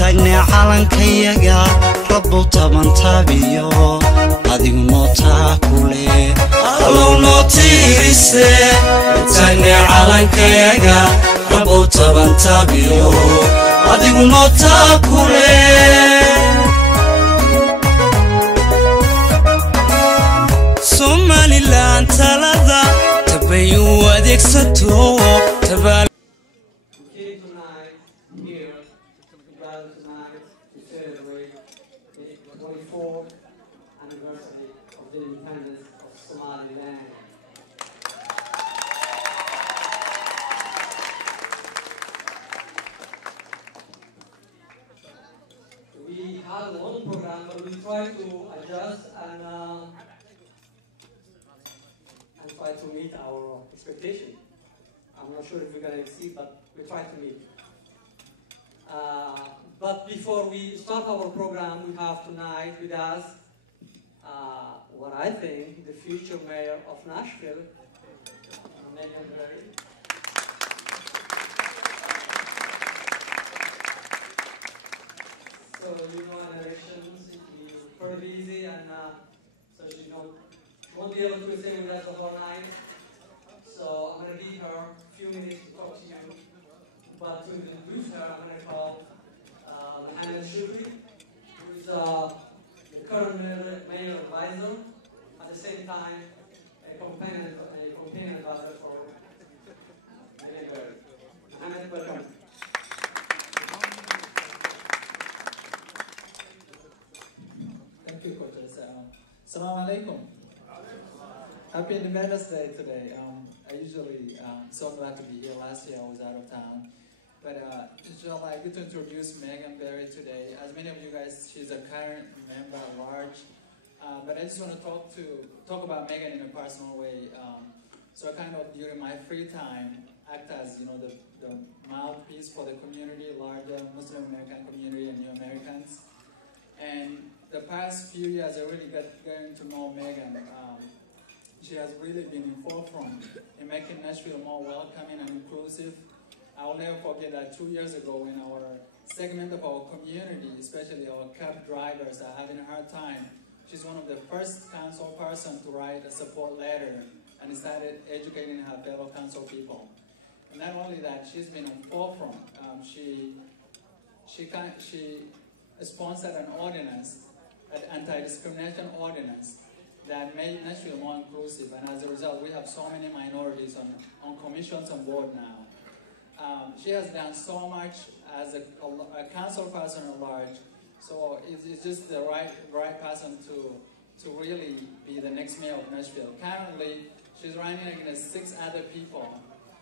taagnay calankayaga rabbow taban taabiyo adigu nootaa kule allow noo tiirise taagnay calankayaga rabbow taban taabiyo adigu nootaa kule somaliland talada tabayu adeegsato tabal anniversary of the independence of Somaliland. We had a long program, but we tried to adjust and try to meet our expectation. I'm not sure if we're going to exceed, but we try to meet. But before we start our program, we have tonight with us what I think the future mayor of Nashville, Megan Berry. So you know her narrations, she's pretty busy, and so she won't be able to stay with us the whole night. So I'm going to give her a few minutes to talk to you. But to introduce her, I'm going to call Xafladii, who is the current mayor advisor, at the same time a companion advisor for Megan Berry. Mohammed, welcome. Thank you, coaches. Assalamu alaikum. Happy Independence Day today. I usually so glad to be here. Last year I was out of town. But inshallah, I get to introduce Megan Berry today. As many of you guys, she's a current member at large. But I just want to talk about Megan in a personal way. So I kind of, during my free time, act as the mouthpiece for the community, larger Muslim American community and New Americans. And the past few years, I really got getting to know Megan. She has really been in forefront in making Nashville more welcoming and inclusive. I will never forget that 2 years ago when our segment of our community, especially our cab drivers, are having a hard time, she's one of the first council person to write a support letter and started educating her fellow council people. And not only that, she's been on forefront. She sponsored an ordinance, an anti-discrimination ordinance that made Nashville more inclusive. And as a result, we have so many minorities on commissions on board now. She has done so much as a council person at large, so it's just the right person to really be the next mayor of Nashville. Currently, she's running against 6 other people,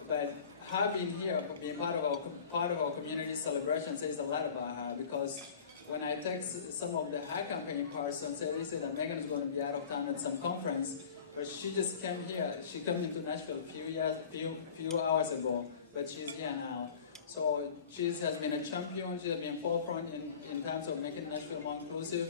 but her being here, being part of our community celebration says a lot about her, because when I text some of her campaign persons, they said that Megan is going to be out of town at some conference, but she just came here. She came into Nashville a few hours ago. But she's here now. So she has been a champion. She has been forefront in terms of making Nashville more inclusive.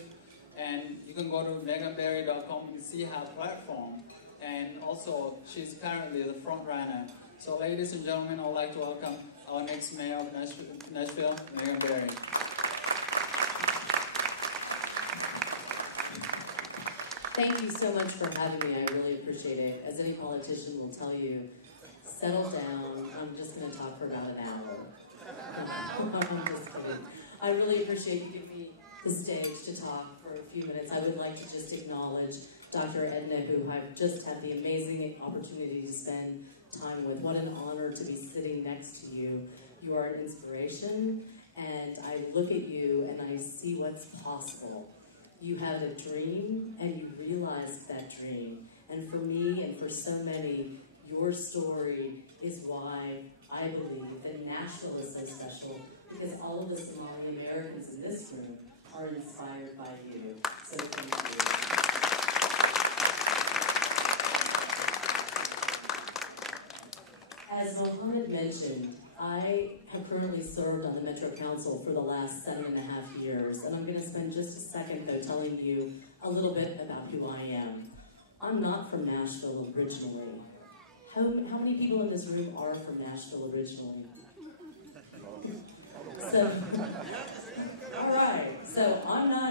And you can go to meganberry.com and see her platform. And also, she's currently the front runner. So ladies and gentlemen, I would like to welcome our next mayor of Nashville, Megan Berry. Thank you so much for having me. I really appreciate it. As any politician will tell you, settle down. I'm just going to talk for about an hour. I'm just kidding. I really appreciate you giving me the stage to talk for a few minutes. I would like to just acknowledge Dr. Edna, who I've just had the amazing opportunity to spend time with. What an honor to be sitting next to you. You are an inspiration, and I look at you and I see what's possible. You have a dream, and you realized that dream. And for me and for so many, your story is why I believe that Nashville is so special, because all of the Somali Americans in this room are inspired by you. So thank you. As Mohammed mentioned, I have currently served on the Metro Council for the last 7.5 years, and I'm going to spend just a second, though, telling you a little bit about who I am. I'm not from Nashville originally. How many people in this room are from Nashville originally? So,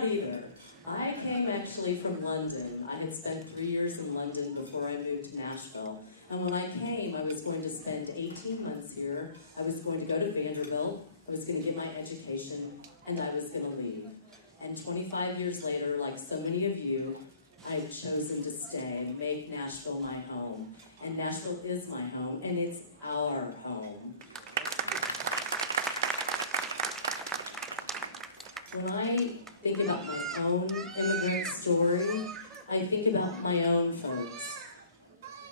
either. I came actually from London. I had spent 3 years in London before I moved to Nashville. And when I came, I was going to spend 18 months here. I was going to go to Vanderbilt. I was going to get my education, and I was going to leave. And 25 years later, like so many of you, I've chosen to stay and make Nashville my home. And Nashville is my home, and it's our home. When I think about my own immigrant story, I think about my own folks.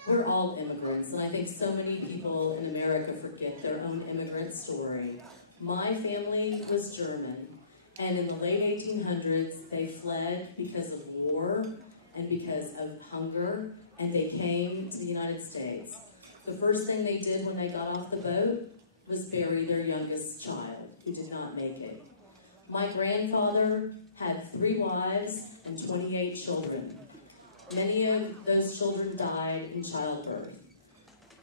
We're all immigrants, and I think so many people in America forget their own immigrant story. My family was German, and in the late 1800s, they fled because of war and because of hunger, and they came to the United States. The first thing they did when they got off the boat was bury their youngest child, who did not make it. My grandfather had 3 wives and 28 children. Many of those children died in childbirth.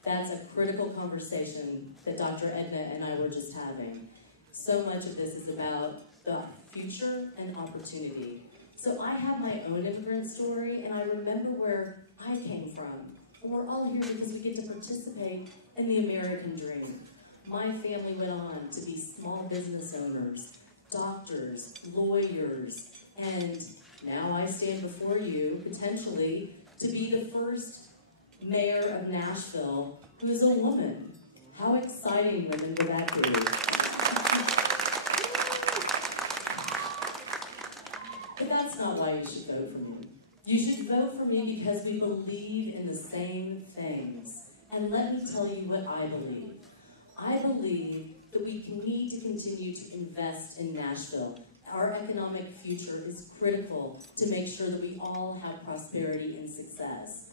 That's a critical conversation that Dr. Edna and I were just having. So much of this is about the future and opportunity. So I have my own immigrant story, and I remember where I came from. And we're all here because we get to participate in the American dream. My family went on to be small business owners, doctors, lawyers, and now I stand before you, potentially, to be the first mayor of Nashville who is a woman. How exciting, women, would that be? But that's not why you should vote for me. You should vote for me because we believe in the same things. And let me tell you what I believe. I believe that we need to continue to invest in Nashville. Our economic future is critical to make sure that we all have prosperity and success.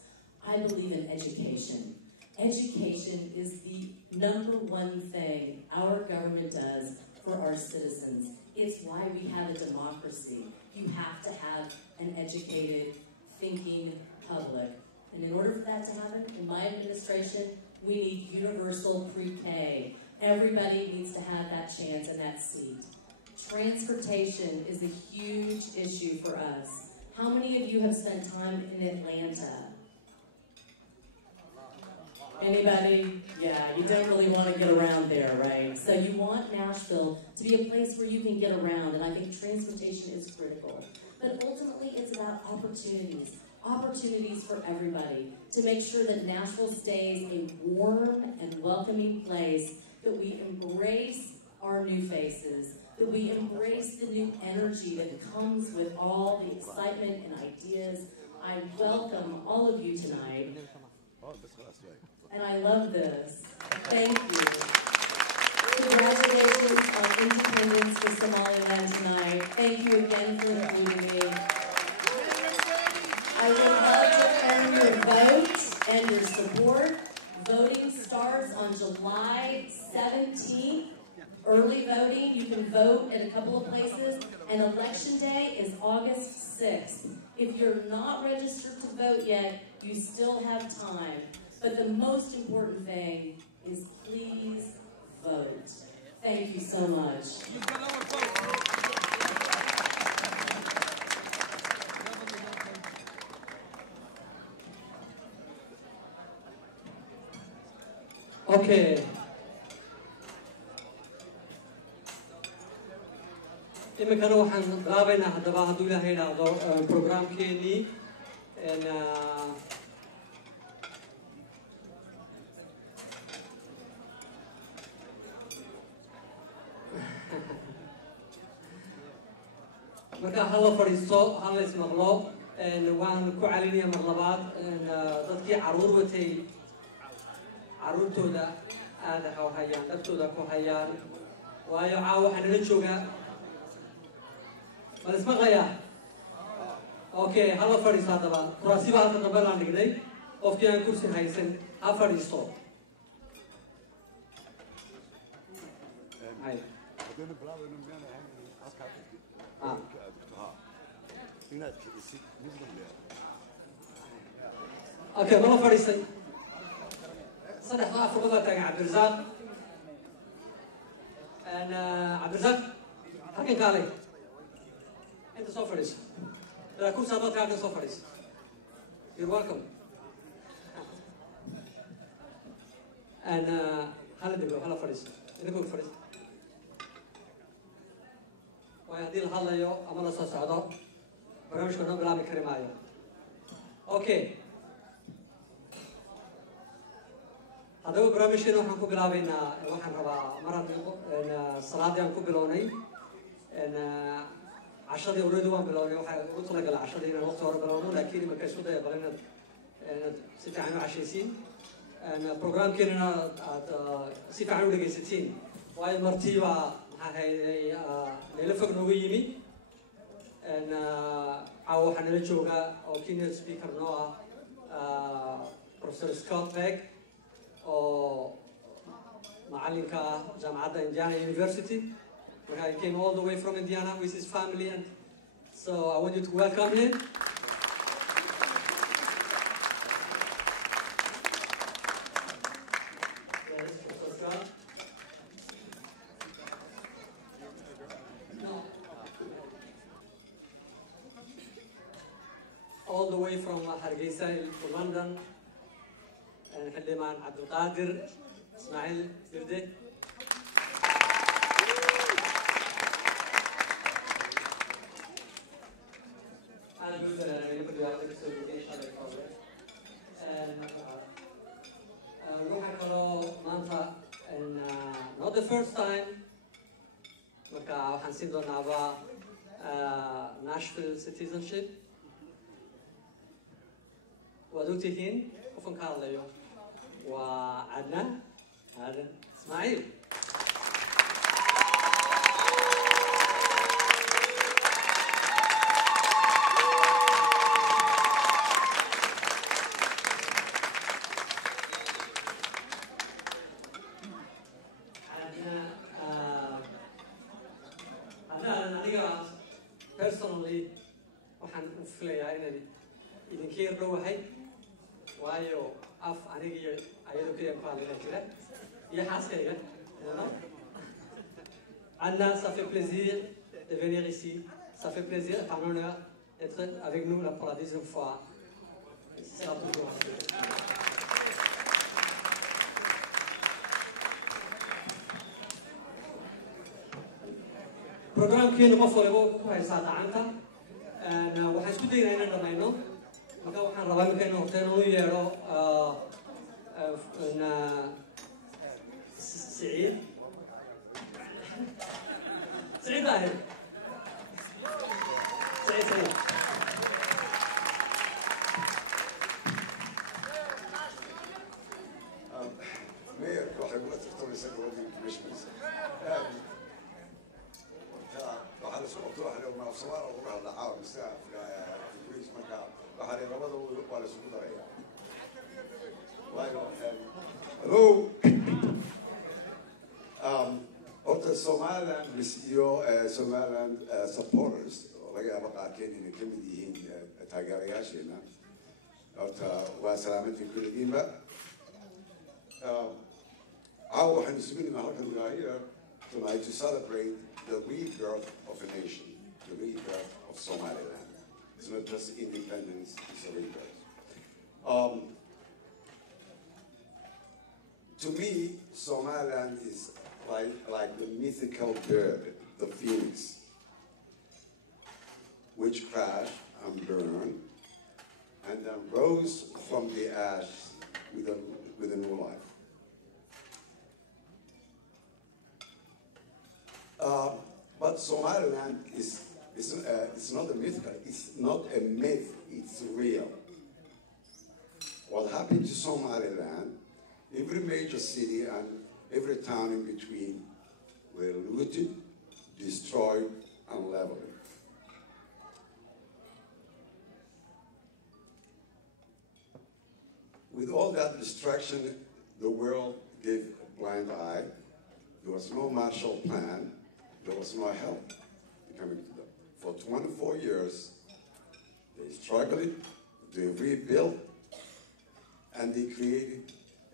I believe in education. Education is the #1 thing our government does for our citizens. It's why we have a democracy. You have to have an educated, thinking public. And in order for that to happen, in my administration, we need universal pre-K. Everybody needs to have that chance and that seat. Transportation is a huge issue for us. How many of you have spent time in Atlanta? Anybody? Yeah, you don't really want to get around there, right? So you want Nashville to be a place where you can get around, and I think transportation is critical. But ultimately, it's about opportunities. Opportunities for everybody to make sure that Nashville stays a warm and welcoming place, that we embrace our new faces, that we embrace the new energy that comes with all the excitement and ideas. I welcome all of you tonight, and I love this. Thank you. Congratulations on independence for Somaliland tonight. Thank you again for including me. I would love to earn your vote and your support. Voting starts on July 17th. Early voting, you can vote at a couple of places, and Election Day is August 6th. If you're not registered to vote yet, you still have time. But the most important thing is please vote. Thank you so much. Okay. imikana waxaan bilaabaynaa haddaba hadduu ilaahay idhaahdo programkeenii marka hala fadhiisto hala ismaqlo waan ku calinaya mar labaad dadkii caruur watay caruurtooda aada ha hayaan dhaftooda ku hayaan waayo caawa waxaa nala joogaa bal ismaqlayaa okay hala fadhiisto haddaba kuraasiba halka dambe laan dhignay qofkii aan kursi haysan ha fadhiisto okay mala fadhiistay saddexdaa afurada taagan cabdirasaaq cabdirasaaq halkan kaalay Inta soo fadhiiso. Ilaa kursi haddaad ka soo fadhiiso. You're welcome. And hala dhigo, hala fadhiiso. Idinka fadhiiso. Waayo haddii la hadlayo ama la soo socdo, barnaamijka noo bilaabi kari maayo. Okay. haddaba barnaamijkeena waxaan ku bilaabaynaa waxaan rabaa mar salaadii aan ku bilownay cashadii already waan bilownay waxaa ugu talagalay cashadii inaan waqti hore bilowno laakiin marka isku daya bal inaad si fiican u cashaysiin programkeenana aad si fiican u dhegaysatiin waayo martii baa maxaa hayday meelo fog nooga yimi caawa waxaa nala jooga oo keynote speaker noo ah Professor Scott Beck or Macalinka Jamacadda Indiana University. He came all the way from Indiana with his family, and so I want you to welcome him. All the way from Hargeisa to London. حليمان عبد القادر اسماعيل بردي not the first time marka waxaan siin doonaaba Nashville citizenship waad ogtihiin qofkan ka hadlayo وعدنان هذا اسماعيل أنا personally waxaan u filayaa inaan idinka yar dhowahay waayo af aniga ayado kaliya ku hadlayna jira iyo xaaskayga Anna, ça fait plaisir de venir ici. Ça fait plaisir, par l'honneur, d'être avec nous là pour la deuxième fois. C'est un peu program كي نقفوا يبغوا كويس هذا عنك. أنا وحشت دينا هنا دمينو. مكان وحنا ربنا كأنه وقتنا يرو إن سعيد سعيد باهر سعيد مير روح يقول تختار يسوي ودي مش بس waxaa la soo qabto waxa la ma sawir oo la dhacaa mise Greece marka waxa la rabada waa la soo daraya hello Orta Somaliland iyo Somaliland supporters laga yaabo qaarkeed inay ka mid yihiin taageerayaasheena horta waa salaamadii kulligiinba caawa waxaan isugu nimaa halkan ilaahiya tonight to celebrate the rebirth of a nation, the rebirth of Somaliland. It's not just independence, it's a rebirth. To me, Somaliland is like the mythical bird, the phoenix, which crashed and burned and then rose from the ash with a new life. But Somaliland it's not a mythical, it's not a myth, it's real. What happened to Somaliland, every major city and every town in between were looted, destroyed, and leveled. With all that destruction, the world gave a blind eye. There was no Marshall Plan. There was no help coming to them. For 24 years, they struggled, they rebuilt, and they created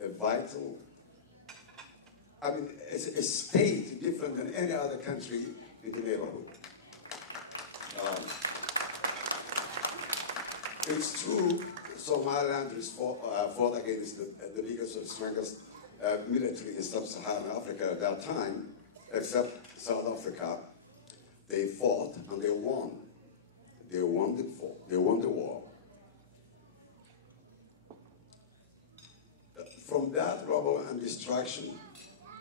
a vital, a state different than any other country in the neighborhood. It's true, Somaliland is fought against the biggest or strongest military in sub-Saharan Africa at that time, except South Africa. They fought and they won. They won the war. From that rubble and destruction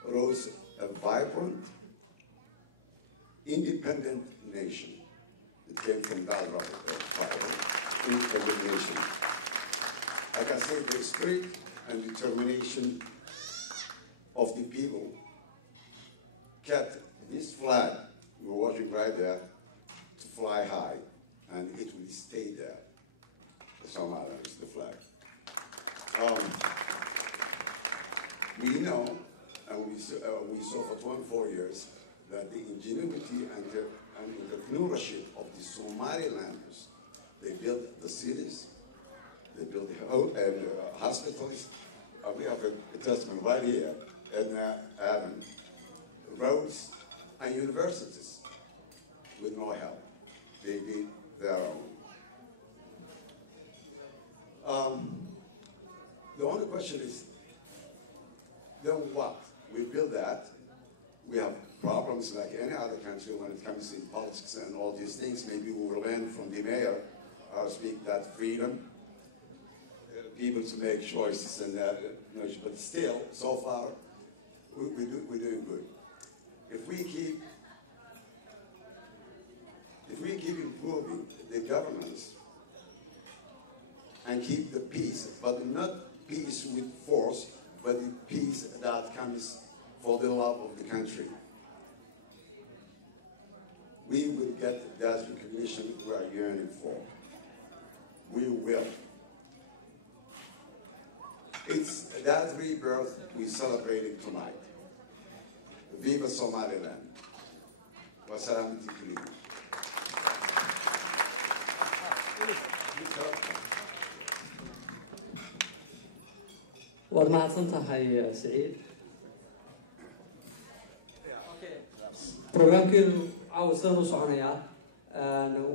rose a vibrant, independent nation. It came from that rubble, vibrant, independent nation. Like I said, the spirit and determination of the people kept this flag we're watching right there to fly high, and it will stay there. The Somaliland is the flag. We know, and we saw for 24 years, that the ingenuity and the entrepreneurship of the Somalilanders, they built the cities, they built the hospitals. We have a testament right here, and roads and universities with no help. They did their own. The only question is, then what? We build that. We have problems like any other country when it comes to politics and all these things. Maybe we will learn from the mayor speak that freedom, people to make choices, and but still, so far, we're doing good. If we keep improving the governance and keep the peace, but not peace with force, but the peace that comes for the love of the country, we will get that recognition we are yearning for. We will. It's that rebirth we're celebrating tonight. Viva Somaliland. Wassalam tikli. waad mahadsan tahay Saciid. Programkeenu caawa sidaan u soconayaa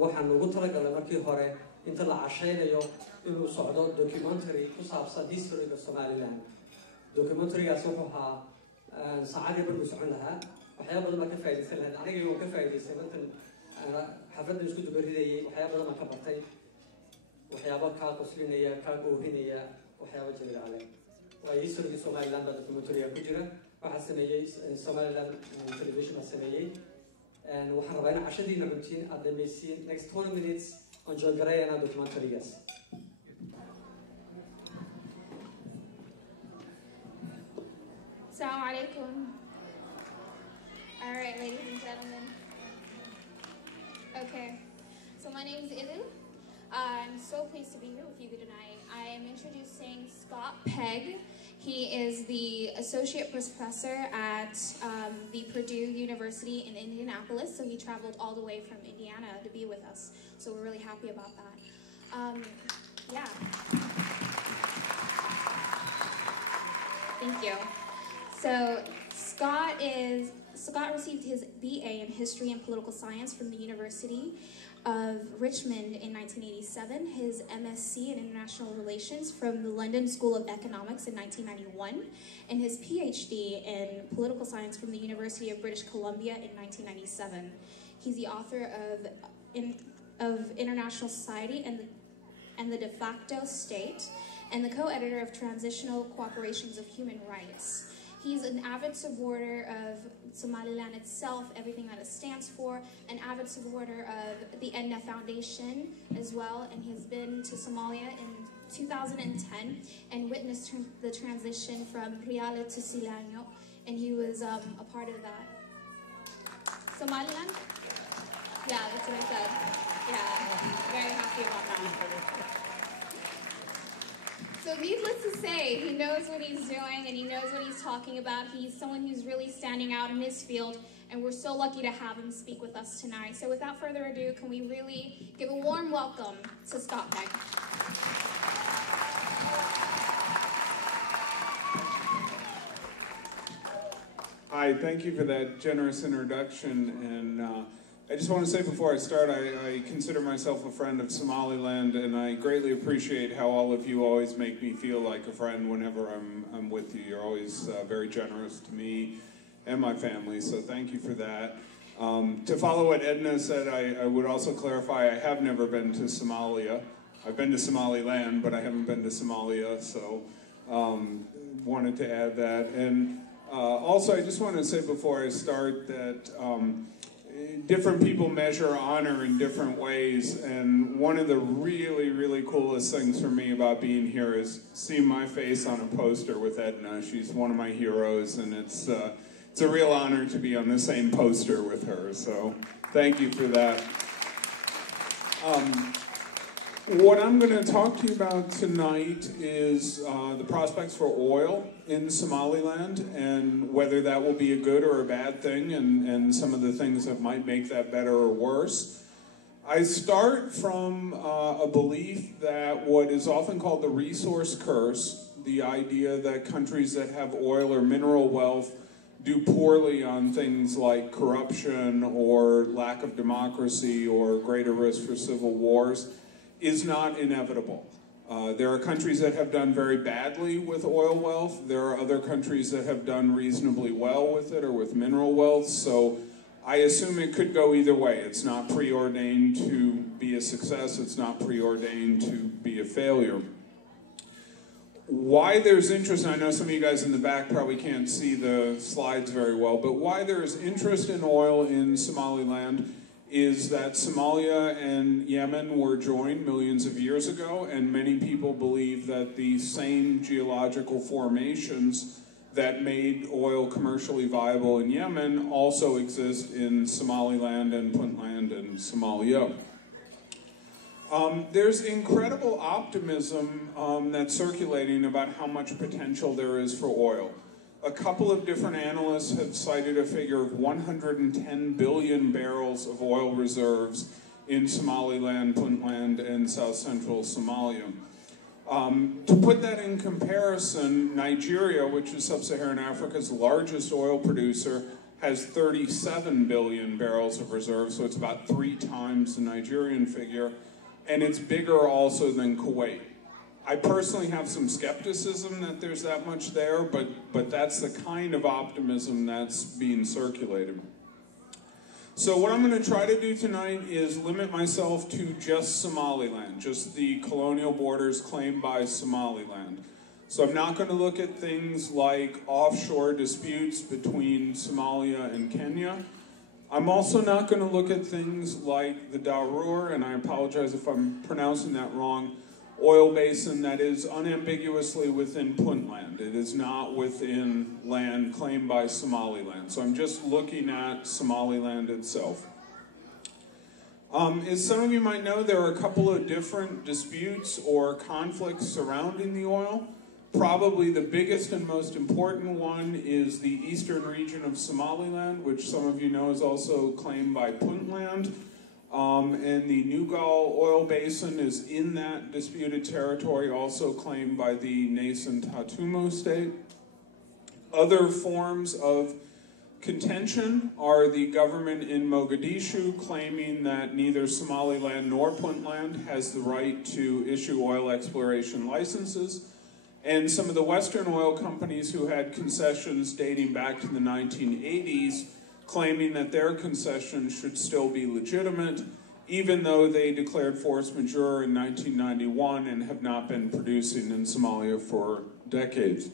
waxaan ugu talagalnay markii hore inta la cashaynayo inuu socdo documentary ku saabsan historyga Somaliland. Documentarygaas wuxuu ahaa saacadii bar socon lahaa. waxyaabo badan baan ka faa'iideysan lahayd. Aniga waan ka faa'iideystay markan xafladda isku dubaridayay. waxyaabo badan baan ka bartay. waxyaabo kaa qoslinaya, kaa goohinaya, waxyaabo jira cale. waa historyga Somaliland baa documentary ku jira. waxaa sameeyey Somaliland television baa sameeyey. waxaan rabaa in cashadiina cuntiin aad dhamaysiin next 20 minutes on joogaraynaa documentarygaas. Assalamu alaikum. All right, ladies and gentlemen. Okay, so my name is Ilu. I'm so pleased to be here with you tonight. I am introducing Scott Pegg. He is the associate professor at the Purdue University in Indianapolis. So he traveled all the way from Indiana to be with us. So we're really happy about that. Yeah. Thank you. So Scott received his BA in History and Political Science from the University of Richmond in 1987, his MSc in International Relations from the London School of Economics in 1991, and his PhD in Political Science from the University of British Columbia in 1997. He's the author of International Society and the De facto State, and the co-editor of Transitional Cooperations of Human Rights. He's an avid supporter of Somaliland itself, everything that it stands for, an avid supporter of the Edna Foundation as well, and he's been to Somalia in 2010 and witnessed the transition from Riale to Silanyo, and he was a part of that. Somaliland? Yeah, that's what I said. Yeah, very happy about that. So needless to say, he knows what he's doing and he knows what he's talking about. He's someone who's really standing out in his field, and we're so lucky to have him speak with us tonight. So without further ado, can we really give a warm welcome to Scott Pegg? Hi, thank you for that generous introduction, and I just want to say before I start, I consider myself a friend of Somaliland, and I greatly appreciate how all of you always make me feel like a friend whenever I'm with you. You're always very generous to me and my family, so thank you for that. To follow what Edna said, I would also clarify I have never been to Somalia. I've been to Somaliland, but I haven't been to Somalia, so wanted to add that. And also, I just want to say before I start that different people measure honor in different ways, and one of the really, really coolest things for me about being here is seeing my face on a poster with Edna. She's one of my heroes, and it's a real honor to be on the same poster with her, so thank you for that. What I'm going to talk to you about tonight is the prospects for oil in Somaliland and whether that will be a good or a bad thing, and some of the things that might make that better or worse. I start from a belief that what is often called the resource curse, the idea that countries that have oil or mineral wealth do poorly on things like corruption or lack of democracy or greater risk for civil wars, is not inevitable. There are countries that have done very badly with oil wealth. There are other countries that have done reasonably well with it or with mineral wealth. So I assume it could go either way. It's not preordained to be a success. It's not preordained to be a failure. Why there's interest, and I know some of you guys in the back probably can't see the slides very well, but why there's interest in oil in Somaliland is that Somalia and Yemen were joined millions of years ago, and many people believe that the same geological formations that made oil commercially viable in Yemen also exist in Somaliland and Puntland and Somalia. There's incredible optimism that's circulating about how much potential there is for oil. A couple of different analysts have cited a figure of 110 billion barrels of oil reserves in Somaliland, Puntland, and south central Somalia. To put that in comparison, Nigeria, which is sub-Saharan Africa's largest oil producer, has 37 billion barrels of reserves, so it's about 3 times the Nigerian figure, and it's bigger also than Kuwait. I personally have some skepticism that there's that much there, but that's the kind of optimism that's being circulated. So what I'm going to try to do tonight is limit myself to just Somaliland, just the colonial borders claimed by Somaliland. So I'm not going to look at things like offshore disputes between Somalia and Kenya. I'm also not going to look at things like the Darur, and I apologize if I'm pronouncing that wrong, oil basin that is unambiguously within Puntland. It is not within land claimed by Somaliland. So I'm just looking at Somaliland itself. As some of you might know, there are a couple of different disputes or conflicts surrounding the oil. Probably the biggest and most important one is the eastern region of Somaliland, which some of you know is also claimed by Puntland. And the Nugal oil basin is in that disputed territory, also claimed by the nascent Hatumo state. Other forms of contention are the government in Mogadishu claiming that neither Somaliland nor Puntland has the right to issue oil exploration licenses, and some of the Western oil companies who had concessions dating back to the 1980s claiming that their concessions should still be legitimate, even though they declared force majeure in 1991 and have not been producing in Somalia for decades.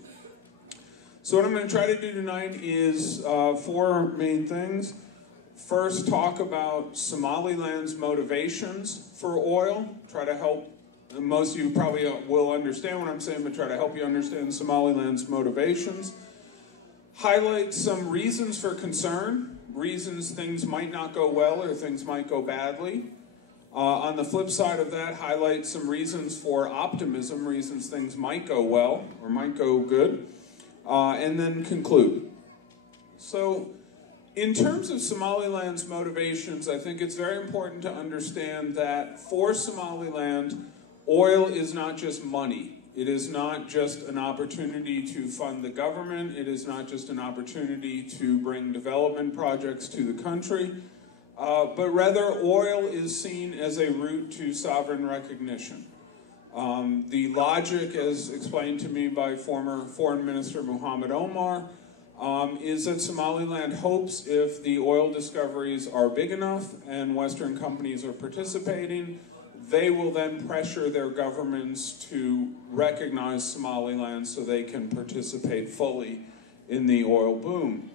So what I'm going to try to do tonight is 4 main things. First, talk about Somaliland's motivations for oil, try to help. Most of you probably will understand what I'm saying, but try to help you understand Somaliland's motivations. Highlight some reasons for concern, reasons things might not go well or things might go badly. On the flip side of that, highlight some reasons for optimism, reasons things might go well or might go good, and then conclude. So, in terms of Somaliland's motivations, I think it's very important to understand that for Somaliland, oil is not just money. It is not just an opportunity to fund the government. It is not just an opportunity to bring development projects to the country. but rather oil is seen as a route to sovereign recognition. The logic, as explained to me by former Foreign Minister Muhammad Omar, is that Somaliland hopes if the oil discoveries are big enough and Western companies are participating, they will then pressure their governments to recognize Somaliland so they can participate fully in the oil boom.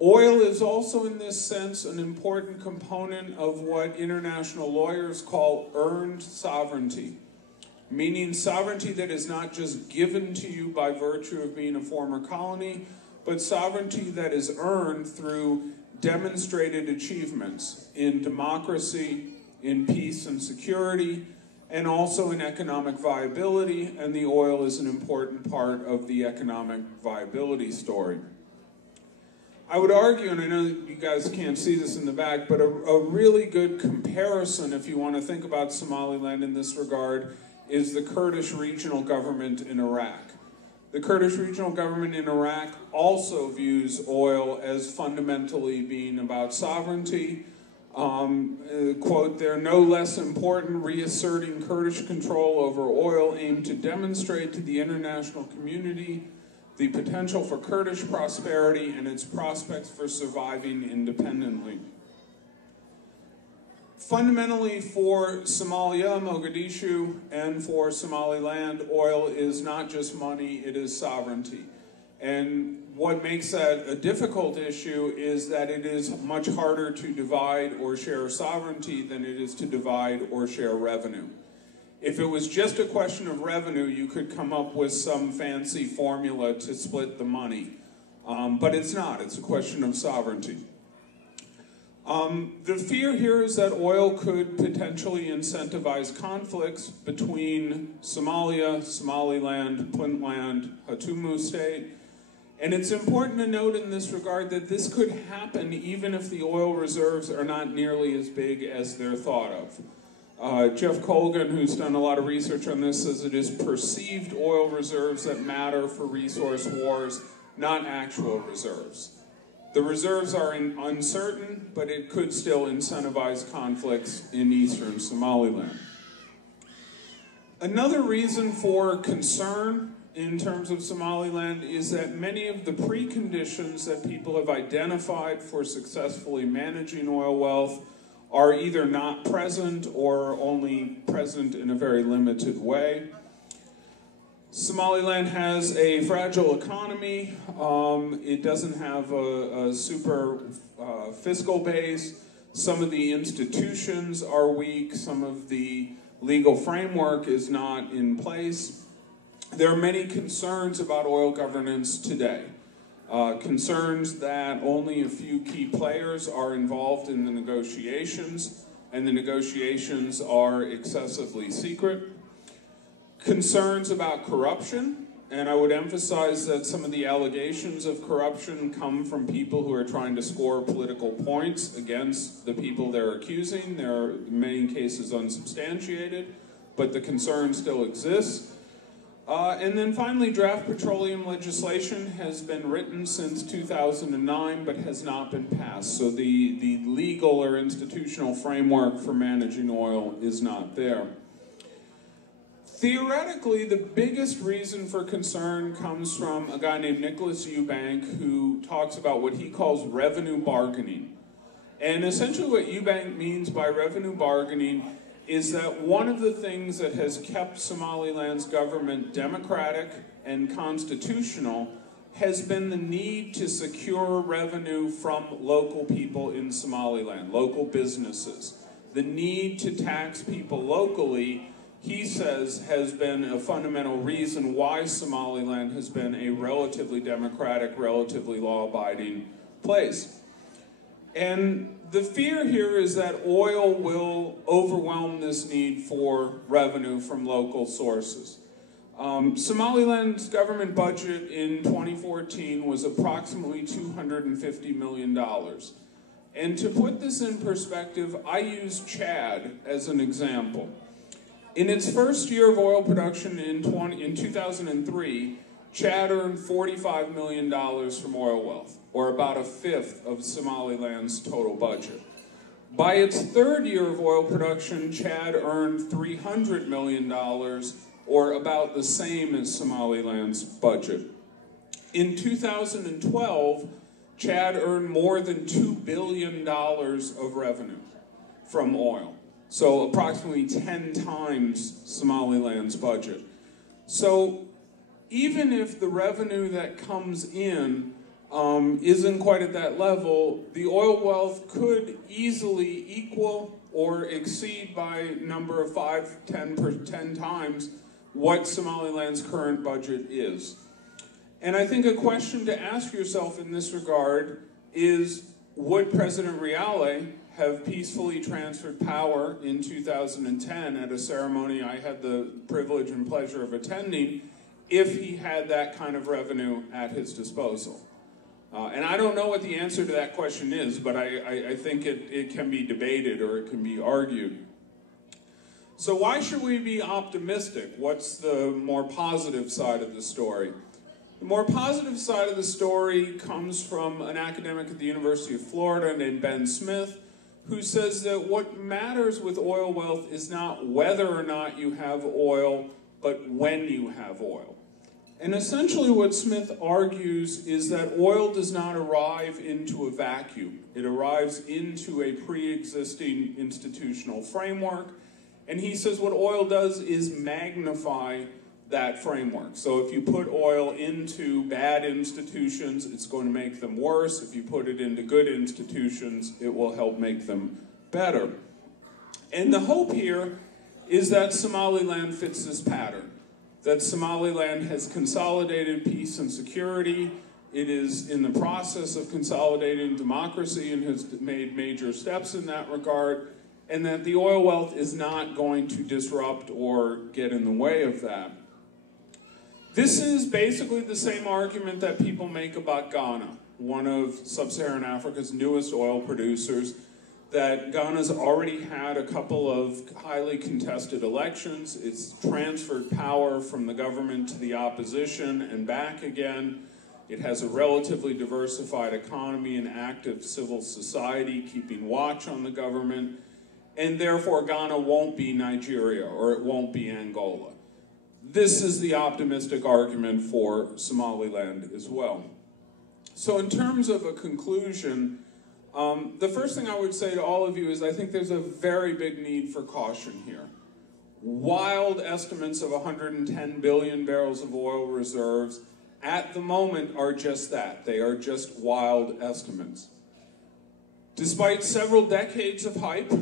Oil is also, in this sense, an important component of what international lawyers call earned sovereignty, meaning sovereignty that is not just given to you by virtue of being a former colony, but sovereignty that is earned through demonstrated achievements in democracy, in peace and security, and also in economic viability, and the oil is an important part of the economic viability story. I would argue, and I know that you guys can't see this in the back, but a really good comparison, if you want to think about Somaliland in this regard, is the Kurdish regional government in Iraq. The Kurdish regional government in Iraq also views oil as fundamentally being about sovereignty. Quote, "They're no less important, reasserting Kurdish control over oil aimed to demonstrate to the international community the potential for Kurdish prosperity and its prospects for surviving independently." Fundamentally, for Somalia, Mogadishu, and for Somaliland, oil is not just money, it is sovereignty. And what makes that a difficult issue is that it is much harder to divide or share sovereignty than it is to divide or share revenue. If it was just a question of revenue, you could come up with some fancy formula to split the money. But it's not, it's a question of sovereignty. The fear here is that oil could potentially incentivize conflicts between Somalia, Somaliland, Puntland, Hatumu state. And it's important to note in this regard that this could happen even if the oil reserves are not nearly as big as they're thought of. Jeff Colgan, who's done a lot of research on this, says it is perceived oil reserves that matter for resource wars, not actual reserves. The reserves are uncertain, but it could still incentivize conflicts in eastern Somaliland. Another reason for concern in terms of Somaliland is that many of the preconditions that people have identified for successfully managing oil wealth are either not present or only present in a very limited way. Somaliland has a fragile economy. It doesn't have a super fiscal base. Some of the institutions are weak. Some of the legal framework is not in place. There are many concerns about oil governance today. Concerns that only a few key players are involved in the negotiations, and the negotiations are excessively secret. Concerns about corruption, and I would emphasize that some of the allegations of corruption come from people who are trying to score political points against the people they're accusing. They're in many cases unsubstantiated, but the concern still exists. And then finally, draft petroleum legislation has been written since 2009, but has not been passed. So the legal or institutional framework for managing oil is not there. Theoretically, the biggest reason for concern comes from a guy named Nicholas Eubank, who talks about what he calls revenue bargaining. And essentially what Eubank means by revenue bargaining is that one of the things that has kept Somaliland's government democratic and constitutional has been the need to secure revenue from local people in Somaliland, local businesses. The need to tax people locally, he says, has been a fundamental reason why Somaliland has been a relatively democratic, relatively law-abiding place. And the fear here is that oil will overwhelm this need for revenue from local sources. Somaliland's government budget in 2014 was approximately $250 million. And to put this in perspective, I use Chad as an example. In its first year of oil production in 2003, Chad earned $45 million from oil wealth, or about a fifth of Somaliland's total budget. By its third year of oil production, Chad earned $300 million, or about the same as Somaliland's budget. In 2012, Chad earned more than $2 billion of revenue from oil, so approximately 10 times Somaliland's budget. So even if the revenue that comes in isn't quite at that level, the oil wealth could easily equal or exceed by a number of 10 times what Somaliland's current budget is. And I think a question to ask yourself in this regard is, would President Riale have peacefully transferred power in 2010 at a ceremony I had the privilege and pleasure of attending if he had that kind of revenue at his disposal? And I don't know what the answer to that question is, but I think it can be debated or it can be argued. So why should we be optimistic? What's the more positive side of the story? The more positive side of the story comes from an academic at the University of Florida named Ben Smith, who says that what matters with oil wealth is not whether or not you have oil, but when you have oil. And essentially what Smith argues is that oil does not arrive into a vacuum. It arrives into a pre-existing institutional framework. And he says what oil does is magnify that framework. So if you put oil into bad institutions, it's going to make them worse. If you put it into good institutions, it will help make them better. And the hope here is that Somaliland fits this pattern, that Somaliland has consolidated peace and security. It is in the process of consolidating democracy and has made major steps in that regard, and that the oil wealth is not going to disrupt or get in the way of that. This is basically the same argument that people make about Ghana, one of sub-Saharan Africa's newest oil producers, that Ghana's already had a couple of highly contested elections. It's transferred power from the government to the opposition and back again. It has a relatively diversified economy and active civil society keeping watch on the government, and therefore Ghana won't be Nigeria or it won't be Angola. This is the optimistic argument for Somaliland as well. So in terms of a conclusion, the first thing I would say to all of you is I think there's a very big need for caution here. Wild estimates of 110 billion barrels of oil reserves at the moment are just that. They are just wild estimates. Despite several decades of hype,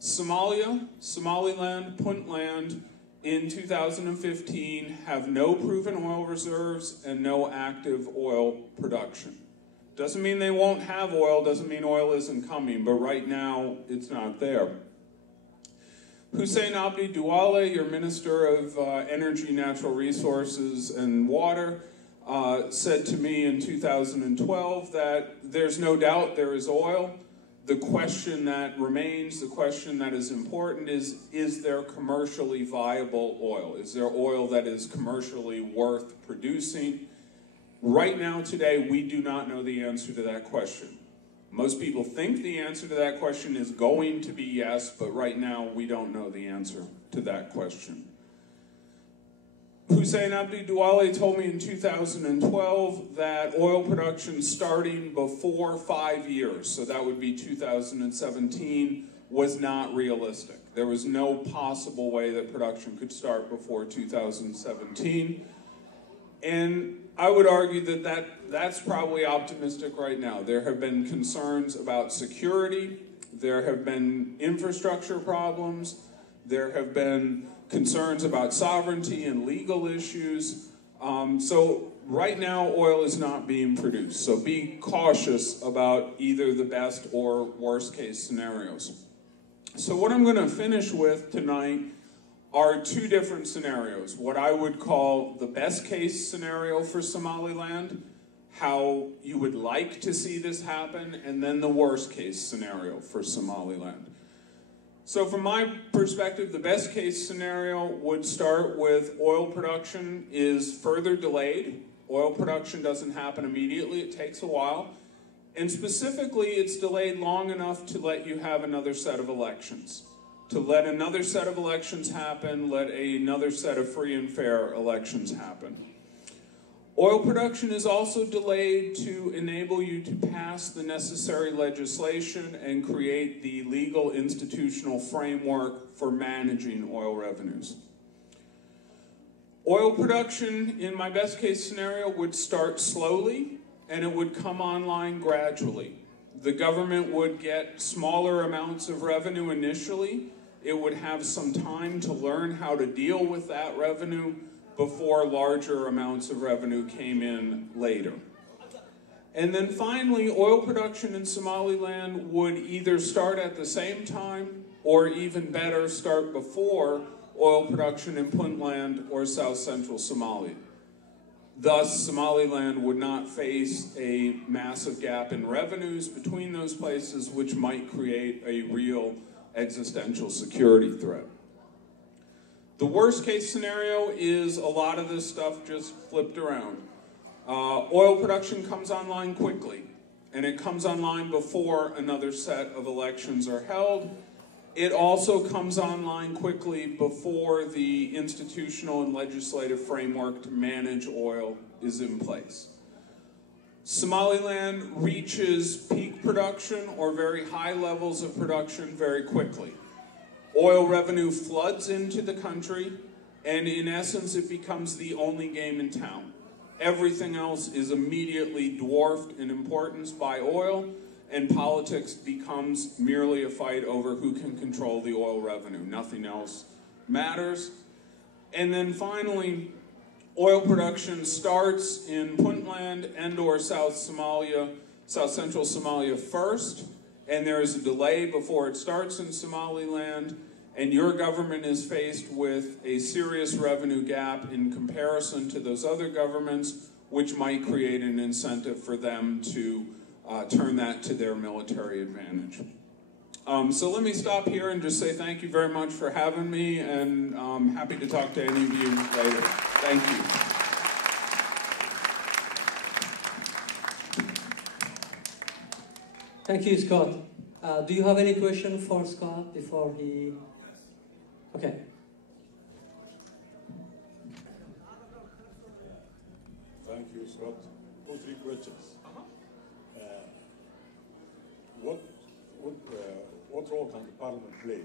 Somalia, Somaliland, Puntland in 2015 have no proven oil reserves and no active oil production. Doesn't mean they won't have oil, doesn't mean oil isn't coming, but right now it's not there. Hussein Abdi Douale, your Minister of Energy, Natural Resources and Water, said to me in 2012 that there's no doubt there is oil. The question that remains, the question that is important is there commercially viable oil? Is there oil that is commercially worth producing? Right now, today, we do not know the answer to that question. Most people think the answer to that question is going to be yes, but right now, we don't know the answer to that question. Hussein Abdi Douale told me in 2012 that oil production starting before 5 years, so that would be 2017, was not realistic. There was no possible way that production could start before 2017. And I would argue that that's probably optimistic right now. There have been concerns about security. There have been infrastructure problems. There have been concerns about sovereignty and legal issues. So right now, oil is not being produced. So be cautious about either the best or worst case scenarios. So what I'm going to finish with tonight are two different scenarios. What I would call the best case scenario for Somaliland, how you would like to see this happen, and then the worst case scenario for Somaliland. So from my perspective, the best case scenario would start with oil production is further delayed. Oil production doesn't happen immediately, it takes a while. And specifically, it's delayed long enough to let you have another set of elections. To let another set of elections happen, let another set of free and fair elections happen. Oil production is also delayed to enable you to pass the necessary legislation and create the legal institutional framework for managing oil revenues. Oil production, in my best case scenario, would start slowly and it would come online gradually. The government would get smaller amounts of revenue initially. It would have some time to learn how to deal with that revenue before larger amounts of revenue came in later. And then finally, oil production in Somaliland would either start at the same time or even better, start before oil production in Puntland or South Central Somalia. Thus, Somaliland would not face a massive gap in revenues between those places, which might create a real existential security threat. The worst case scenario is a lot of this stuff just flipped around. Oil production comes online quickly, and it comes online before another set of elections are held. It also comes online quickly before the institutional and legislative framework to manage oil is in place. Somaliland reaches peak production or very high levels of production very quickly. Oil revenue floods into the country, and in essence, it becomes the only game in town. Everything else is immediately dwarfed in importance by oil, and politics becomes merely a fight over who can control the oil revenue. Nothing else matters. And then finally, oil production starts in Puntland and or South Central Somalia first, and there is a delay before it starts in Somaliland, and your government is faced with a serious revenue gap in comparison to those other governments, which might create an incentive for them to turn that to their military advantage. So let me stop here and just say thank you very much for having me, and I'm happy to talk to any of you later. Thank you. Thank you, Scott. Do you have any question for Scott before he... Okay. Thank you, Scott. 2 or 3 questions. What role can the Parliament play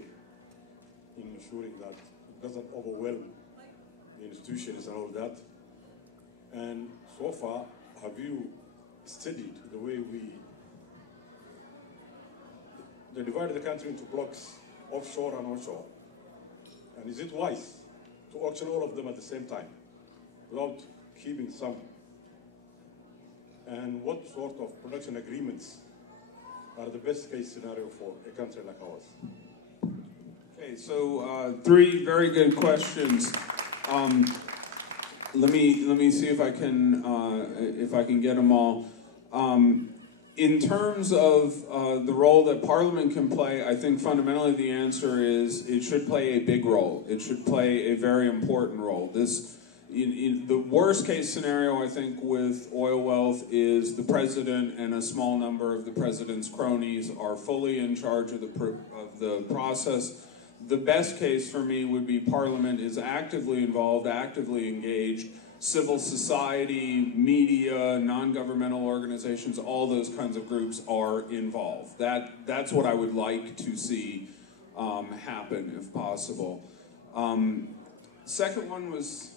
in ensuring that it doesn't overwhelm the institutions and all that? And so far, have you studied the way they divided the country into blocks, offshore and onshore? And is it wise to auction all of them at the same time without keeping some? And what sort of production agreements are the best case scenario for a country like ours? Okay, so 3 very good questions. Let me see if I can get them all. In terms of the role that Parliament can play, I think fundamentally the answer is it should play a big role. It should play a very important role. In the worst case scenario, I think, with oil wealth is the president and a small number of the president's cronies are fully in charge of the process. The best case for me would be Parliament is actively involved, actively engaged. Civil society, media, non-governmental organizations, all those kinds of groups are involved. That's what I would like to see happen, if possible. Second one was...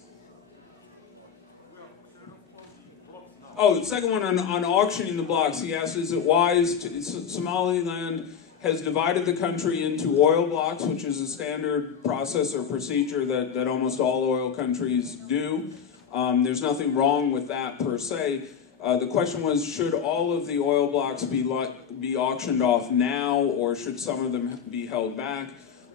Oh, the second one on auctioning the blocks. He asked, is it wise to... Somaliland has divided the country into oil blocks, which is a standard process or procedure that almost all oil countries do. There's nothing wrong with that per se. The question was, should all of the oil blocks be auctioned off now, or should some of them be held back?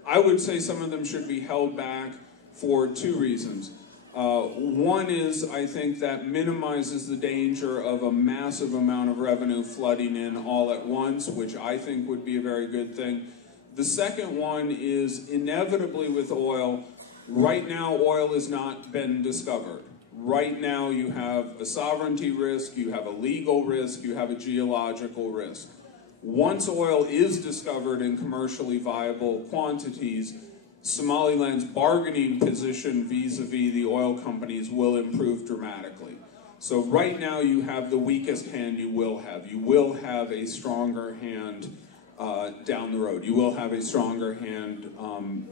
I would say some of them should be held back for 2 reasons. One is, I think that minimizes the danger of a massive amount of revenue flooding in all at once, which I think would be a very good thing. The second one is, inevitably with oil, right now oil has not been discovered. Right now you have a sovereignty risk, you have a legal risk, you have a geological risk. Once oil is discovered in commercially viable quantities, Somaliland's bargaining position vis-a-vis the oil companies will improve dramatically. So right now you have the weakest hand you will have. You will have a stronger hand down the road. You will have a stronger hand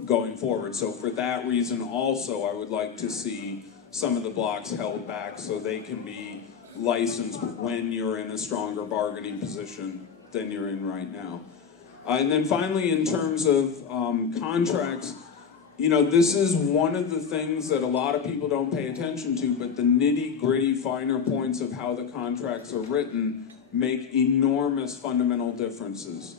going forward. So for that reason also, I would like to see some of the blocks held back so they can be licensed when you're in a stronger bargaining position than you're in right now. And then finally, in terms of contracts, you know, this is one of the things that a lot of people don't pay attention to, but the nitty-gritty finer points of how the contracts are written make enormous fundamental differences.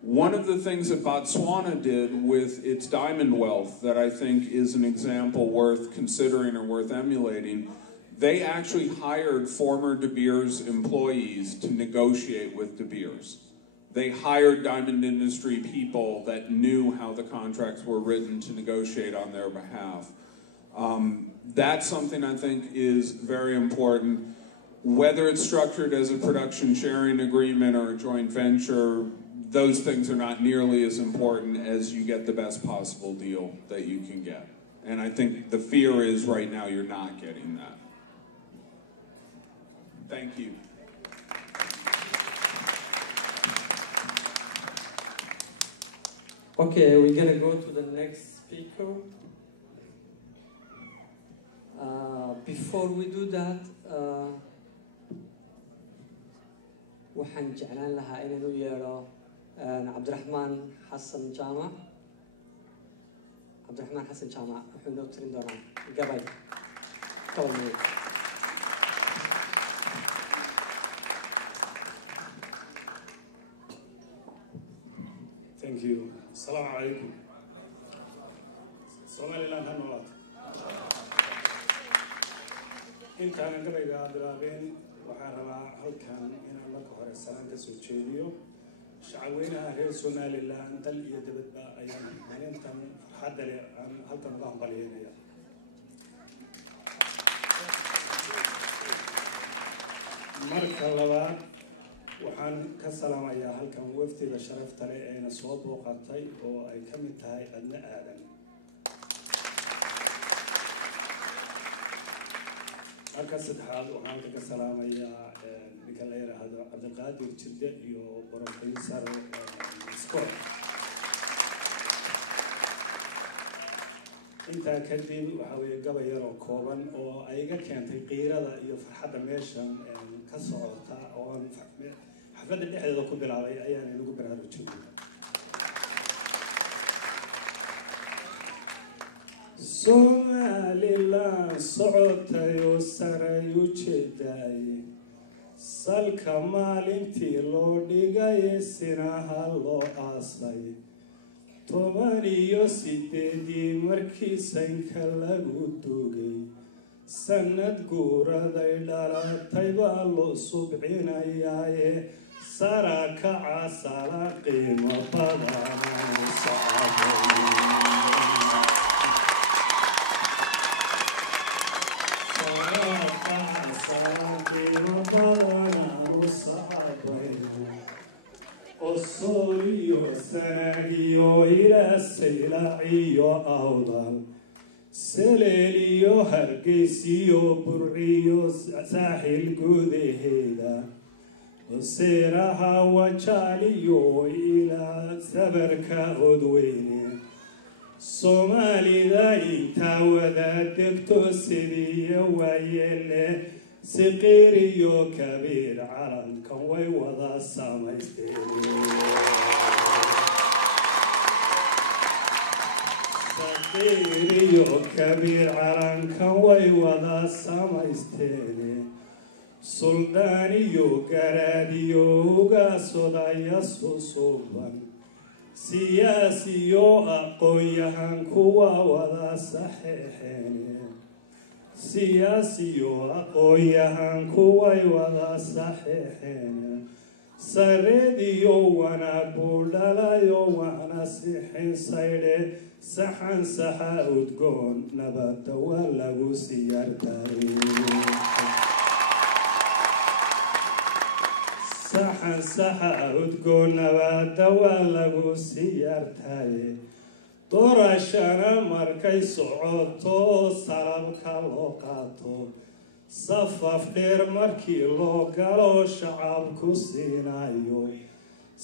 One of the things that Botswana did with its diamond wealth that I think is an example worth considering or worth emulating, they actually hired former De Beers employees to negotiate with De Beers. They hired diamond industry people that knew how the contracts were written to negotiate on their behalf. That's something I think is very important. Whether it's structured as a production sharing agreement or a joint venture, those things are not nearly as important as you get the best possible deal that you can get. And I think the fear is right now you're not getting that. Thank you. Okay, we're gonna go to the next speaker. Before we do that, waxaan jeclaan lahaa inaan u yeedho Cabdiraxmaan Xasan Jaamac. Cabdiraxmaan Xasan Jaamac wuxuu inoo tirin doonaa gabay. Thank you. Assalamu alaikum. Somaliland hanolaad. Intaan gabayga bilaabeen waxaan rabaa halkan inaan marka hore salaan ka soo jeediyo shacabweynaha reer Somaliland dal iyo dibadba ayaan maalintan farxadda leh aan halkan uga hambalyeynaya. Marka labaad waxaan ka salaamayaa halkan wafdiga sharafta leh ee na soo booqatay oo ay ka mid tahay adna aadan. Marka saddexaad waxaan ka salaamayaa ninka la yiraahdo Cabdiqaadir Jidde iyo Professor Scott. intaa kadib waxa weeye gabay yar oo kooban oo ay iga keentay qiirada iyo farxadda meeshan ka socota oo xafladda dhexdeeda ku bilaabay ayaan inagu baraarujinay. Somaliland socotayo sarayu jeeday salka maalintii loo dhigay sinaha loo aasay 18 markii sanka lagu dugay sanad guuraday dhalatay baa loo subcinayaaye sara kaca sala qiimo badan Osorio sanagio ila selaio awdal selelio hargeysio burciyo saaxil gudaheeda oseraha wajaliyo ila sabarka odweyne Soomaalida inta wada degto sidiyo waayele siqiriyo kabiir calankan way wada samaysteen siqiriyo kabiir calankan way wada samaysteen suldaaniyo garaadiyo ugaasodaya susuban siyaasiyo aqoon-yahan kuwa wada saxeexeen siyaasiyo aqoon-yahan kuway wada saxeexeen sareediyo wanaag buu dhalayo waana sixin saydhe saxan saxa udgoon nabadda waa lagu siyaartaye saxan saxa udgoon nabadda waa lagu siyaartaye doorashana markay socoto salabka loo qaato safaf dheer markii loo galo shacabku siinayo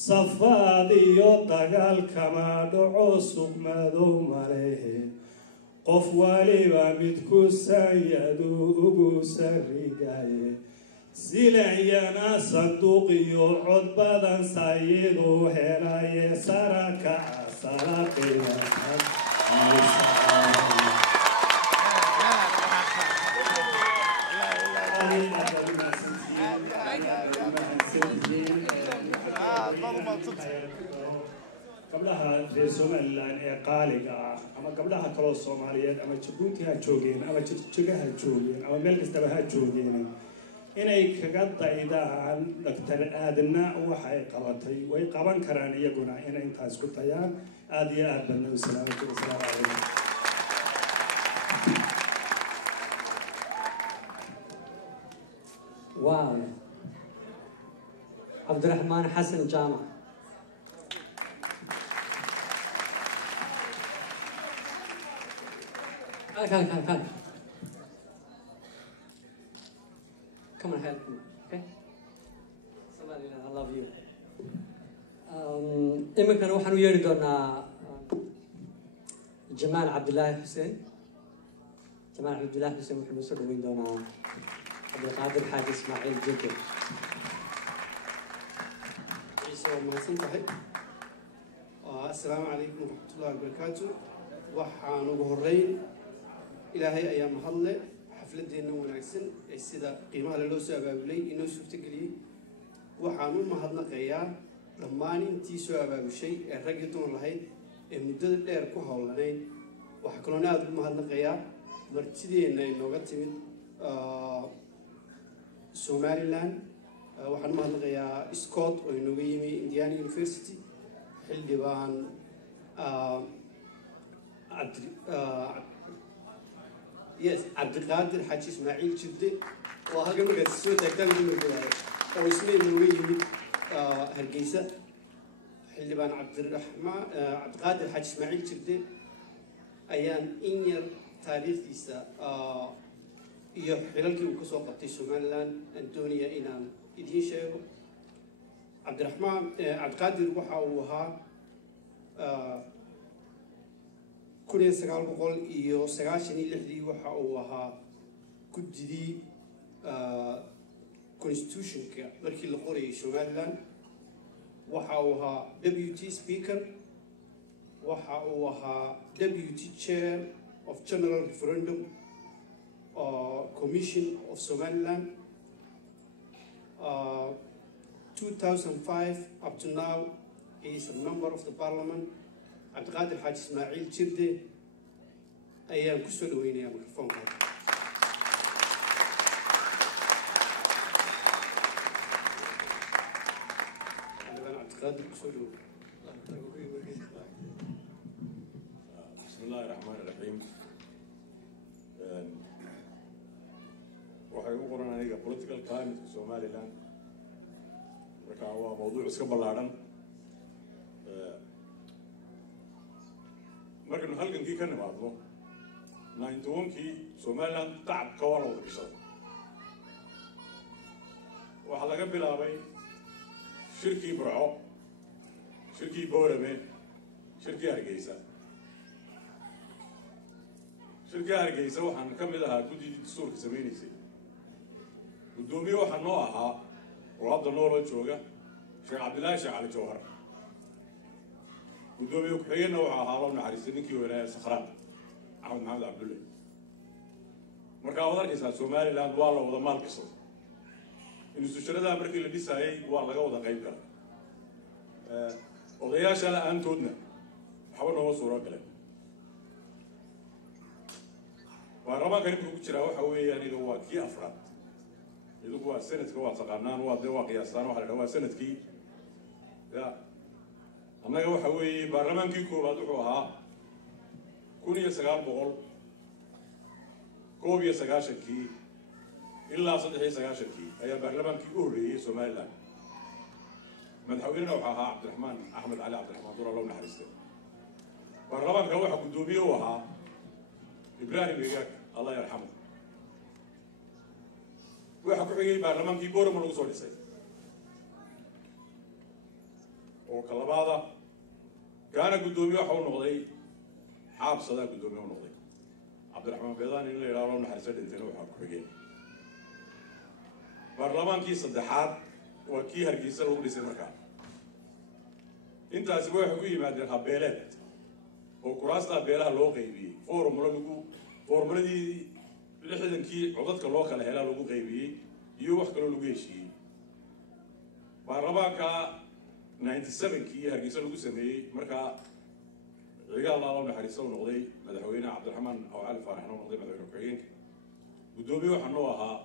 safaad iyo dagaal kama dhaco suqmadow malehe qof waliba midku sayadu ugu sarigaye silanyana sanduuq iyo cod badan sayiduu helaye sarakaca saraqeeda gabdhaha reer somaliland ee qaaliga ah ama gabdhaha kaloo soomaaliyeed ama jabuuti ha joogeen ama jirjiga ha joogeen ama meel kastaba ha joogeen inay kaga daydaan dhaktar aadna waxa ay qabatay way qaban karaan iyaguna inay intaas ku tayaan aad iyo aad badna u salaamatu wasalaamu calaykum Wow. Abdurrahman Hassan Jama. Come. Come and help me, okay? Somaliland, I love you. إمكان وحنو يردونا جمال عبد الله حسين. جمال عبد الله حسين وحنو سلوين دونا عبد القادر حاج إسماعيل جدي. السلام عليكم ورحمة الله وبركاته. وحنا نقهرين إلهي أيام هلا حفلة دينا ونعكسن السيدة قيمة للوس أبابلي إنه شفت قلي وحنا ما هذنا قيا لما ننتي سو أباب الشيء الرجل تون الهيد المدة اللي أركوها ولنين وحكلنا هذا ما هذنا قيا مرتدين إنه قتمت somaliland waxaan u mahadnaqayaa Scott oo inooga yimi Indiana University xildhibaan cabdiqaadir xaaji ismaaciil jibde oo halkan markaad soo taagtaan oo isna inooga yimid hargeysa xildhibaan cabdiqaadir xaaji ismaaciil jibde ayaan in yar taariikhdiisa iyo xilalkii uu ka soo qabtay somaliland antonia inaan idiin sheego cabdiqaadir waxa uu ahaa 1996 waxa uu ahaa guddidii constitutionka markii la qorayay somaliland waxa uu ahaa deputy speaker waxa uu ahaa deputy chair of general referendum Commission of Somaliland 2005 up to now he is a member of the parliament Abdulqadir Haji Ismail Jirde ayaan ku soo dhaweynayaa mikrofoonka Abdulqadir ku soo dhaweey Bismillahir Rahmanir Rahim waxay u qoran aniga political climate in Somaliland marka waa mowduuc iska ballaaran markanu halgankii ka nimaadno 91kii Somaliland tacabka waa la wada gashaday waxaa laga bilaabay shirkii Burco shirkii Boorame shirkii Hargeysa waxaan ka mid ahaa guddidii dastuurka samaynaysay gudoomiye waxaa noo ahaa oo hadda nooloo jooga sheekh cabdilaahi sheekh cali jawhar gudoomiye ku-xigeenna waxaa ahaa loo naxariistay ninkii weynaa sakhraan axmed maxamed cabdulle markaa waad arkaysaa somaliland waa la wada maal gashaday instituushanadaa markii la dhisaayay waa laga wada qayb galay odayaasha la-aantoodna waxba nooma suuro galeen baarlamaanka imika ku jiraa waxa weeye aniga waa kii afraad idinku waa sanadka waa taqaanaan waa dee waa qiyaastaan waxa la dhahaa waa sanadkii ya annaga waxa weeye baarlamaankii koowaad wuxuu ahaa 1991 ilaa 93 ayaa baarlamaankii u horreeyay Somaliland madaxweynena wuxuu ahaa Cabdiraxmaan Axmed Cali Cabdiraxmaan Dura loo naxariistay baarlamaanka waxa gudoomiye u ahaa Ibrahim Igaak Allah yarxamo waxa ku xigay baarlamaankii Boorama lagu soo dhisay oo kalabaada kaana gudoomiye waxa uu noqday xaabsada gudoomiye u noqday Cabdiraxmaan Beedaan in la yiraahdo naxariista dhintayna waxa ku xigay baarlamaankii saddexaad waa kii Hargeysa lagu dhisay markaa intaasi waxa ku yimaadeen habeeleed oo kuraasta beelaha loo qaybiyay formuladii lixdankii codadka loo kala helaa lagu qaybiyay iyo wax kale lagu heshiiyay baarlamaanka 97kii Hargeysa lagu sameeyay markaa cigaal loo naxariisto noqday madaxweyne Cabdiraxmaan Cali Faarax noqday madaxweyne ku-xigeenka gudoomiye waxa noo ahaa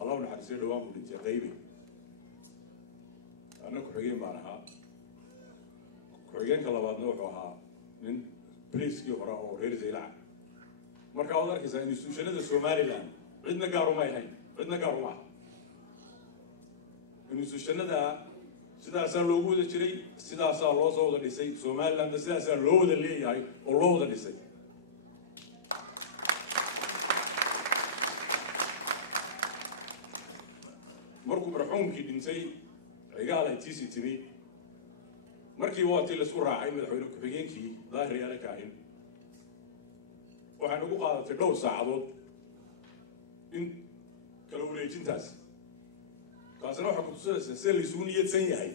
Allah naxariisto dhawaan ku dhintay qaybi ana ku-xigeen baan ahaa ku-xigeenka labaadna wuxuu ahaa nin bariiskii hore oo reer Zeylac marka waad arkaysaa institutionada Somaliland cidna gaar uma yahay cidna gaar uma institutionada sidaasaa loogu wada jiray sidaasaa loo soo wada dhisay Somaliland sidaasaa loo wada leeyahay oo loo wada dhisay markuu marxuumkii dhintay cigaal ay tiisi timi markii waqti la isku raacay madaxweyne ku-xigeenkii daahir yaala kaahin waxaan ugu qaadatay dhowr saacadood in kala wareejintaas taasina waxaa ku tusinaysaa sida la isugu niyadsan yahay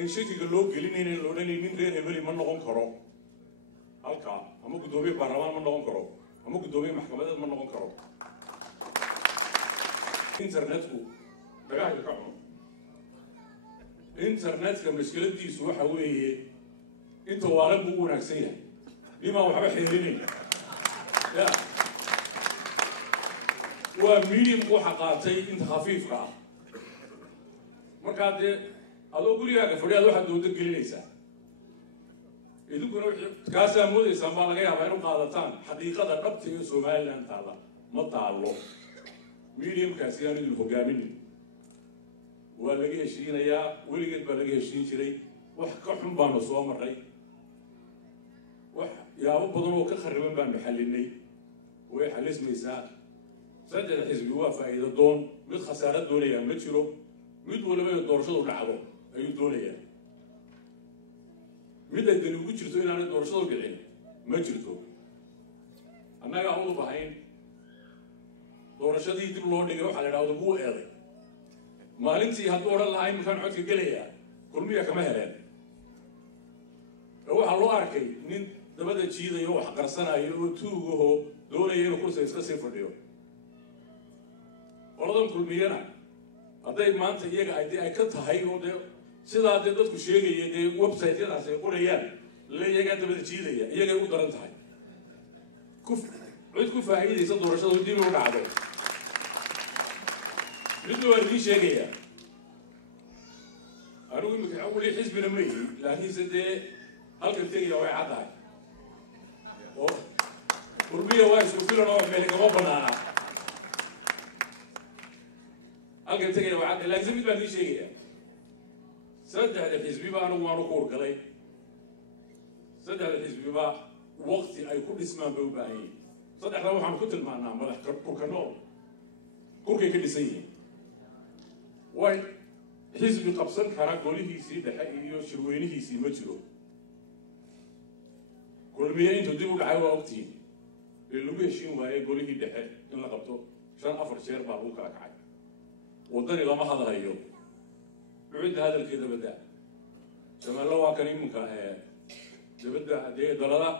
in shakiga loo gelinayna loo dhanaynin reer hebeli ma noqon karo halkaa ama gudoomiye baarlamaan ma noqon karo ama gudoomiye maxkamadeed ma noqon karo internetku dagaalka ka cuno internetka mashkiladiisu waxa weeye inta waalan buu wanaagsan yahay nimaa waxba xeerinaya ya waa medium waxa qaatay inta khafiifka ah markaa dee adoo gurigaaga fadhiyaad waxaad dooda gelinaysaa idinkuna kaasaa moodaysaan baa laga yaabaa inu qaadataan xaqiiqada dhabta ee Somaliland taalla ma taallo mediumkaasi aan idin hogaamin waa laga heshiinayaa weligeed baa laga heshiin jiray wax ka xun baanu soo maray wax yaabo badan oo ka khariban baan xalinay way xalismaysaa saddex xisbi waa faa'iido doon mid khasaarad doonaya ma jiro mid waliba doorashadu dhacdo ayuu doonayaa mid ay dani ugu jirto inaanay doorashadu dhicin ma jirto annaga aan u bahayn doorashadii dib loo dhigay waxa la yiraahdo buu eeday maalintii hadduu odhan lahaa iminkaan codka gelaya kulmiya kama heleen waxaa loo arkay nin dabada jiidayo wax qarsanayo oo tuugaho doonaya inuu kursiga iska sii fadhiyo oladan kulmiyana hadday maanta iyaga ay ka tahay oo dee sidaa dee dadku sheegaya dee website-yadaas ay qorayaan la iyagaa dabada jiidaya iyagay u daran tahay cid ku faa'iidaysa doorashadu dib u dhacdo midna waa idiin sheegaya anigu imika weli xisbina ma yihin laakiinse dee halkan tegaya way caddahay oo kulmiya waa isku filan oo meel kama banaana halkan tegaya waa caddahay laakiinse mid baan idiin sheegaya saddexda xisbiba anigu waanu ku urgalay saddexda xisbiba waqti ay ku dhismaan bay u baahan yihiin saddexda waxaan ku tilmaanaa madax kurka nool kurkay ka dhisan yihiin way xisbi qabsan kara golihiisii dhexe iyo shirweynihiisii ma jiro kulmiye intuu dib u dhacay waa ogtiin ee lagu heshiin waayey golihii dhexe in la qabto 5-4 jeer baa lagu kala kacay wadani lama hadlayo cudda hadalkeeda badaa Somaliland waa kan iminka dabada dee dabada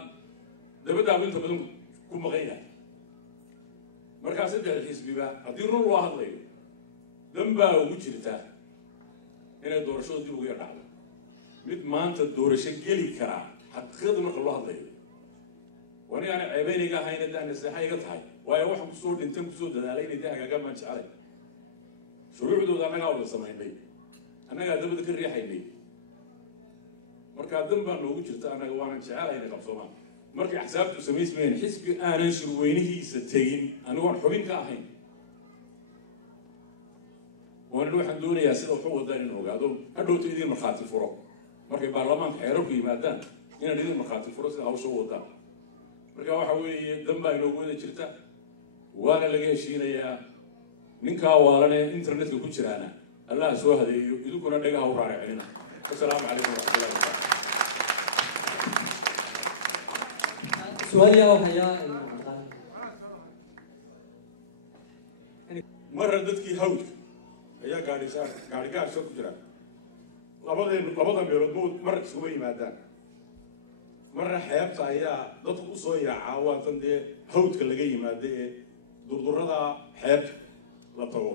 inta badan ku maqan yahay markaa saddex xisbiba haddii run loo hadlayo dambaa ugu jirta inay doorashadu dib ugu dhacdo mid maanta doorasho geli karaa xaqiiqada marka loo hadlayo wani aan ceebeyniga ahayn daan naseexay iga tahay waayo wax ku soo dhintan ku soo dadaalay inay hagaaga ma jeclay shuruucdooda annagaa wada samaynay annagaa dabada ka riixaynay markaa dan baa noogu jirta annaga waanan jecelahay inay qabsoomaan markay axsaabtu samaysmayeen xisbi aanan shirweynihiisa tegin anigoon xubin ka ahayn وانا waxaan doonayaa sida wuxuu wadaan inuu ogaado hadhowto idin marxaati furo markay baarlamaanka xeerarku yimaadaan inaan idin marxaati furo sida hawsha wadaan marka waxa weeye damba inoo wada jirta waana laga heshiinayaa ninka waalane internetka ku jiraana allah soo hadeeyo idinkuna dhagaha u raacina assalaamu calaykum wa rahmatullahi wa barakatuh su'aal yaa waxaa marra dadkii hawdka ayaa gaadhigaasha ku jira labada meelood mood mar isugu yimaadaan marna xeebta ayaa dadku u soo yaacaa waatan dee hawdka laga yimaada ee durdurada xeebta la tago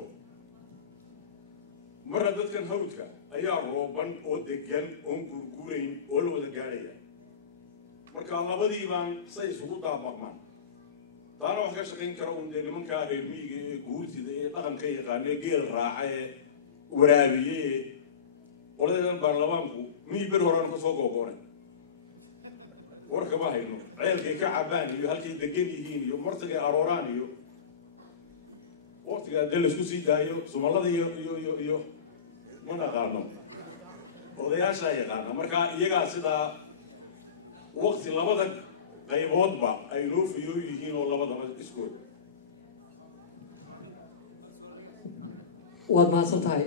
marna dadkan hawdka ayaa rooban oo degan oon gurgurayn oo la wada gaadhaya marka labadii baan say isugu daabaqmaan taana wax ka shaqayn kara uun dee nimankaa reer miyiga ee guurtida ee dhaqanka yaqaano ee geel raaca ee waraabiye ee qoladeedan baarlamaanku miyi beri horaan ka soo googoonay warkama hayno ceelkay ka cabaan iyo halkay degan yihiin iyo martagay arooraan iyo waqtigaa dee laisku sii daayo sumallada iyo ma naqaano odayaashaa yaqaana marka iyagaa sidaa waqti labada qayboodba ay loo fiyoo yihiin oo labadaba iskood waad mahadsan tahay